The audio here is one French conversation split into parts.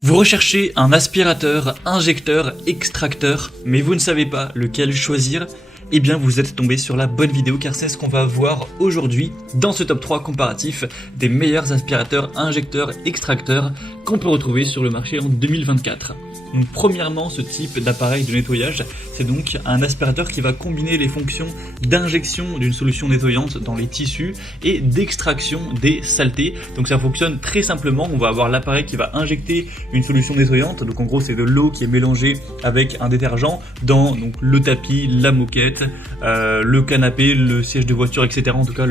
Vous recherchez un aspirateur, injecteur, extracteur, mais vous ne savez pas lequel choisir? Eh bien vous êtes tombé sur la bonne vidéo car c'est ce qu'on va voir aujourd'hui dans ce top 3 comparatif des meilleurs aspirateurs, injecteurs, extracteurs qu'on peut retrouver sur le marché en 2024. Donc premièrement, ce type d'appareil de nettoyage, c'est donc un aspirateur qui va combiner les fonctions d'injection d'une solution nettoyante dans les tissus et d'extraction des saletés. Donc ça fonctionne très simplement, on va avoir l'appareil qui va injecter une solution nettoyante, donc en gros c'est de l'eau qui est mélangée avec un détergent dans donc, le tapis, la moquette, le canapé, le siège de voiture, etc. En tout cas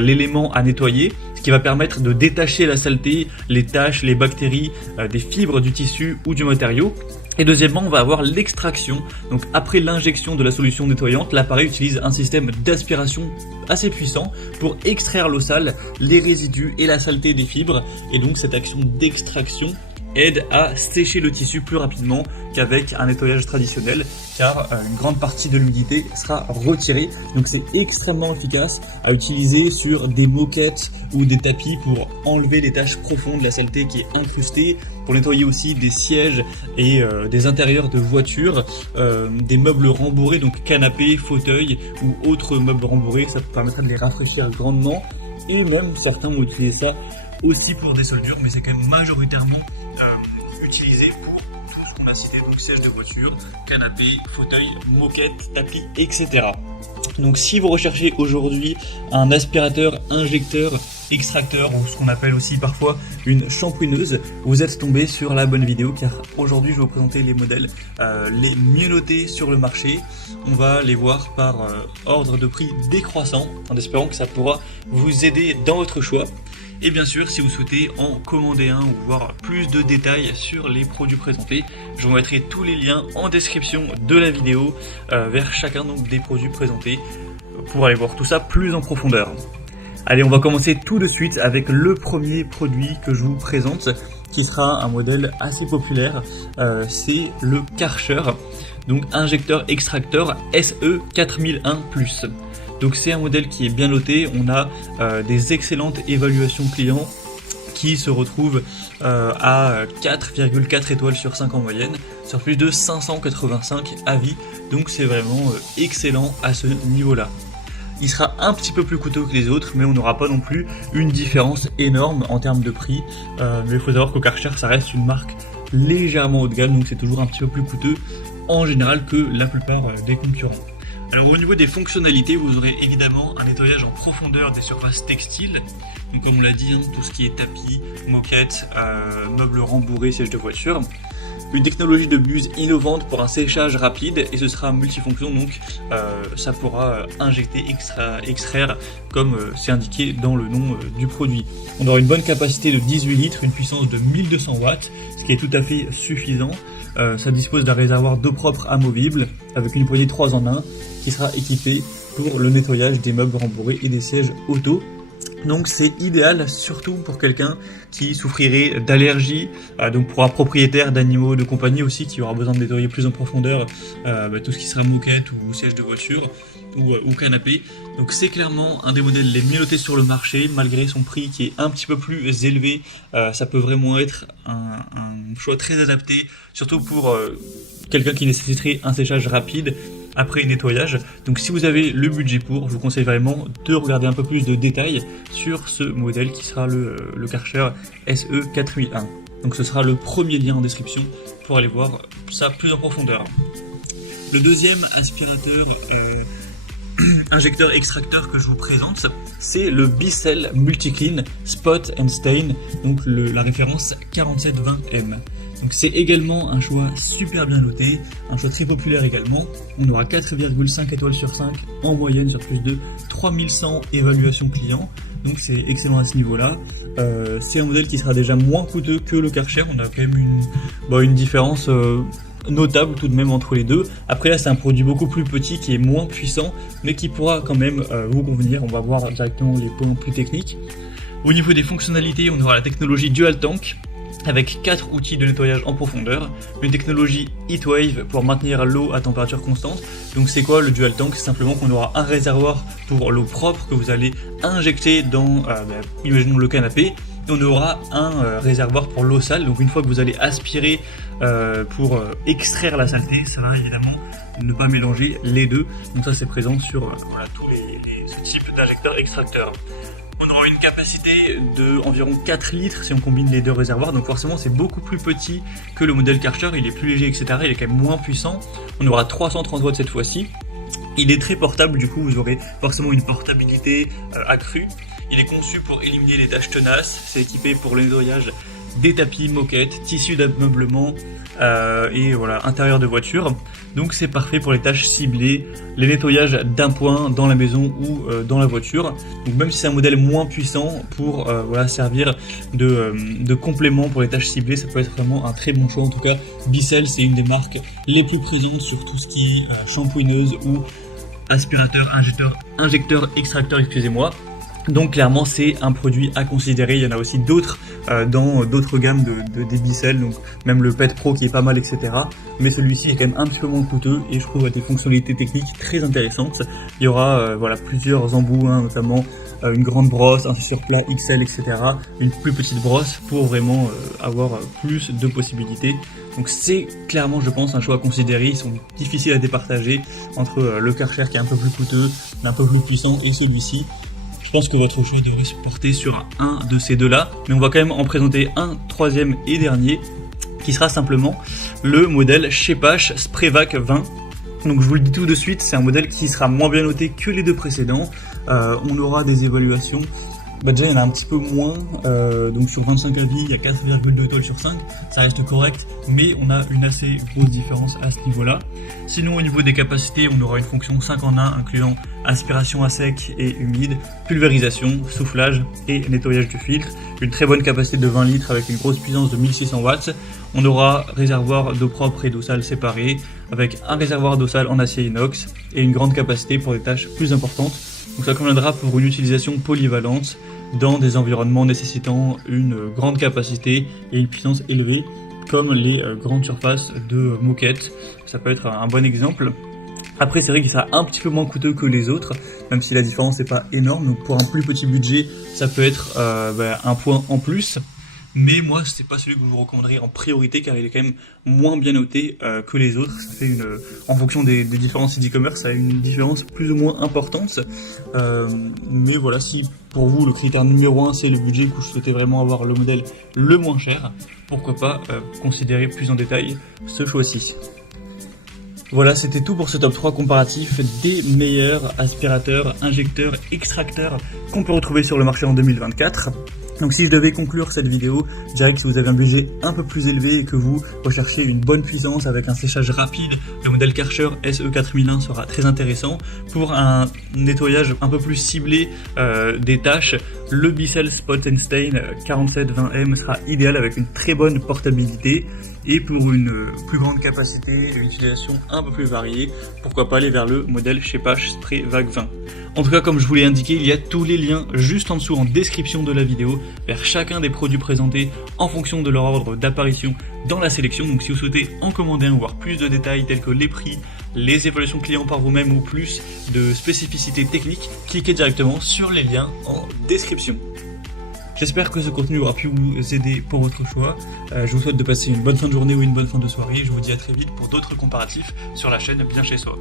l'élément à nettoyer, ce qui va permettre de détacher la saleté, les taches, les bactéries, des fibres du tissu ou du matériau. Et deuxièmement, on va avoir l'extraction. Donc après l'injection de la solution nettoyante, l'appareil utilise un système d'aspiration assez puissant pour extraire l'eau sale, les résidus et la saleté des fibres. Et donc cette action d'extraction aide à sécher le tissu plus rapidement qu'avec un nettoyage traditionnel, car une grande partie de l'humidité sera retirée. Donc c'est extrêmement efficace à utiliser sur des moquettes ou des tapis pour enlever les taches profondes, la saleté qui est incrustée, pour nettoyer aussi des sièges et des intérieurs de voitures, des meubles rembourrés, donc canapés, fauteuils ou autres meubles rembourrés, ça permettra de les rafraîchir grandement. Et même certains vont utiliser ça aussi pour des soldures, mais c'est quand même majoritairement utilisé pour tout ce qu'on a cité, donc siège de voiture, canapé, fauteuil, moquette, tapis, etc. Donc si vous recherchez aujourd'hui un aspirateur, injecteur, extracteur ou ce qu'on appelle aussi parfois une shampooineuse, vous êtes tombé sur la bonne vidéo car aujourd'hui je vais vous présenter les modèles les mieux notés sur le marché. On va les voir par ordre de prix décroissant en espérant que ça pourra vous aider dans votre choix. Et bien sûr, si vous souhaitez en commander un ou voir plus de détails sur les produits présentés, je vous mettrai tous les liens en description de la vidéo vers chacun donc, des produits présentés pour aller voir tout ça plus en profondeur. Allez, on va commencer tout de suite avec le premier produit que je vous présente, qui sera un modèle assez populaire, c'est le Karcher, donc injecteur extracteur SE4001+. Donc c'est un modèle qui est bien noté, on a des excellentes évaluations clients qui se retrouvent à 4,4 étoiles sur 5 en moyenne, sur plus de 585 avis, donc c'est vraiment excellent à ce niveau-là. Il sera un petit peu plus coûteux que les autres, mais on n'aura pas non plus une différence énorme en termes de prix, mais il faut savoir que Karcher ça reste une marque légèrement haut de gamme, donc c'est toujours un petit peu plus coûteux en général que la plupart des concurrents. Alors au niveau des fonctionnalités, vous aurez évidemment un nettoyage en profondeur des surfaces textiles, donc comme on l'a dit, tout ce qui est tapis, moquettes, meubles rembourrés, sièges de voiture. Une technologie de buse innovante pour un séchage rapide et ce sera multifonction, donc ça pourra injecter, extraire comme c'est indiqué dans le nom du produit. On aura une bonne capacité de 18 litres, une puissance de 1200 watts, ce qui est tout à fait suffisant. Ça dispose d'un réservoir d'eau propre amovible avec une poignée 3 en 1 qui sera équipée pour le nettoyage des meubles rembourrés et des sièges auto. Donc c'est idéal surtout pour quelqu'un qui souffrirait d'allergies, donc pour un propriétaire d'animaux de compagnie aussi qui aura besoin de nettoyer plus en profondeur tout ce qui sera moquette ou siège de voiture ou canapé. Donc c'est clairement un des modèles les mieux notés sur le marché, malgré son prix qui est un petit peu plus élevé. Ça peut vraiment être un choix très adapté, surtout pour quelqu'un qui nécessiterait un séchage rapide après nettoyage. Donc si vous avez le budget pour, je vous conseille vraiment de regarder un peu plus de détails sur ce modèle qui sera le Karcher SE4001. Donc ce sera le premier lien en description pour aller voir ça plus en profondeur. Le deuxième aspirateur injecteur extracteur que je vous présente, c'est le Bissell Multiclean Spot and Stain, donc la référence 4720M. Donc c'est également un choix super bien noté, un choix très populaire également. On aura 4,5 étoiles sur 5 en moyenne sur plus de 3100 évaluations clients. Donc c'est excellent à ce niveau-là. C'est un modèle qui sera déjà moins coûteux que le Karcher. On a quand même une différence notable tout de même entre les deux. Après là c'est un produit beaucoup plus petit qui est moins puissant mais qui pourra quand même vous convenir. On va voir directement les points plus techniques. Au niveau des fonctionnalités, on aura la technologie Dual Tank avec 4 outils de nettoyage en profondeur, une technologie Heatwave pour maintenir l'eau à température constante. Donc c'est quoi le Dual Tank? C'est simplement qu'on aura un réservoir pour l'eau propre que vous allez injecter dans, imaginons le canapé, Et on aura un réservoir pour l'eau sale. Donc une fois que vous allez aspirer pour extraire la saleté, ça va évidemment ne pas mélanger les deux. Donc ça c'est présent sur voilà, tous ce type d'injecteur-extracteur. On aura une capacité de environ 4 litres si on combine les deux réservoirs, donc forcément c'est beaucoup plus petit que le modèle Karcher, il est plus léger etc, il est quand même moins puissant. On aura 330 watts cette fois-ci. Il est très portable, du coup vous aurez forcément une portabilité accrue. Il est conçu pour éliminer les taches tenaces, c'est équipé pour le nettoyage des tapis, moquettes, tissus d'ameublement et voilà, intérieur de voiture. Donc c'est parfait pour les tâches ciblées, les nettoyages d'un point dans la maison ou dans la voiture. Donc même si c'est un modèle moins puissant, pour voilà, servir de complément pour les tâches ciblées, ça peut être vraiment un très bon choix. En tout cas, Bissell c'est une des marques les plus présentes sur tout ce qui est shampooineuse ou aspirateur, injecteur, extracteur, excusez-moi. Donc clairement c'est un produit à considérer, il y en a aussi d'autres dans d'autres gammes des Bissell, donc même le Pet Pro qui est pas mal etc. Mais celui-ci est quand même un petit peu moins coûteux et je trouve a des fonctionnalités techniques très intéressantes. Il y aura voilà, plusieurs embouts, hein, notamment une grande brosse, un surplat XL etc. Une plus petite brosse pour vraiment avoir plus de possibilités. Donc c'est clairement je pense un choix à considérer, ils sont difficiles à départager entre le Karcher qui est un peu plus coûteux, un peu plus puissant et celui-ci. Je pense que votre choix devrait se porter sur un de ces deux-là, mais on va quand même en présenter un troisième et dernier, qui sera simplement le modèle Schepasch Spreevac 20. Donc je vous le dis tout de suite, c'est un modèle qui sera moins bien noté que les deux précédents. On aura des évaluations, déjà il y en a un petit peu moins, donc sur 25 avis il y a 4,2 étoiles sur 5, ça reste correct, mais on a une assez grosse différence à ce niveau-là. Sinon au niveau des capacités, on aura une fonction 5 en 1 incluant aspiration à sec et humide, pulvérisation, soufflage et nettoyage du filtre. Une très bonne capacité de 20 litres avec une grosse puissance de 1600 watts. On aura réservoir d'eau propre et d'eau sale séparés, avec un réservoir d'eau sale en acier inox et une grande capacité pour des tâches plus importantes. Donc ça conviendra pour une utilisation polyvalente dans des environnements nécessitant une grande capacité et une puissance élevée, comme les grandes surfaces de moquettes. Ça peut être un bon exemple. Après c'est vrai qu'il sera un petit peu moins coûteux que les autres, même si la différence n'est pas énorme, donc pour un plus petit budget ça peut être un point en plus. Mais moi c'est pas celui que je vous recommanderais en priorité car il est quand même moins bien noté que les autres. Ça fait en fonction des différents sites e-commerce, ça a une différence plus ou moins importante. Mais voilà, si pour vous le critère numéro 1 c'est le budget, que vous souhaitez vraiment avoir le modèle le moins cher, pourquoi pas considérer plus en détail ce choix-ci. Voilà, c'était tout pour ce top 3 comparatif des meilleurs aspirateurs, injecteurs, extracteurs qu'on peut retrouver sur le marché en 2024. Donc si je devais conclure cette vidéo, je dirais que si vous avez un budget un peu plus élevé et que vous recherchez une bonne puissance avec un séchage rapide, le modèle Karcher SE4001 sera très intéressant. Pour un nettoyage un peu plus ciblé des tâches, le Bissell Spot & Stain 4720M sera idéal avec une très bonne portabilité. Et pour une plus grande capacité, une utilisation un peu plus variée, pourquoi pas aller vers le modèle Schepasch Spreevac 20. En tout cas, comme je vous l'ai indiqué, il y a tous les liens juste en dessous en description de la vidéo vers chacun des produits présentés en fonction de leur ordre d'apparition dans la sélection. Donc si vous souhaitez en commander un ou voir plus de détails tels que les prix, les évaluations clients par vous-même ou plus de spécificités techniques, cliquez directement sur les liens en description. J'espère que ce contenu aura pu vous aider pour votre choix. Je vous souhaite de passer une bonne fin de journée ou une bonne fin de soirée. Je vous dis à très vite pour d'autres comparatifs sur la chaîne Bien Chez Soi.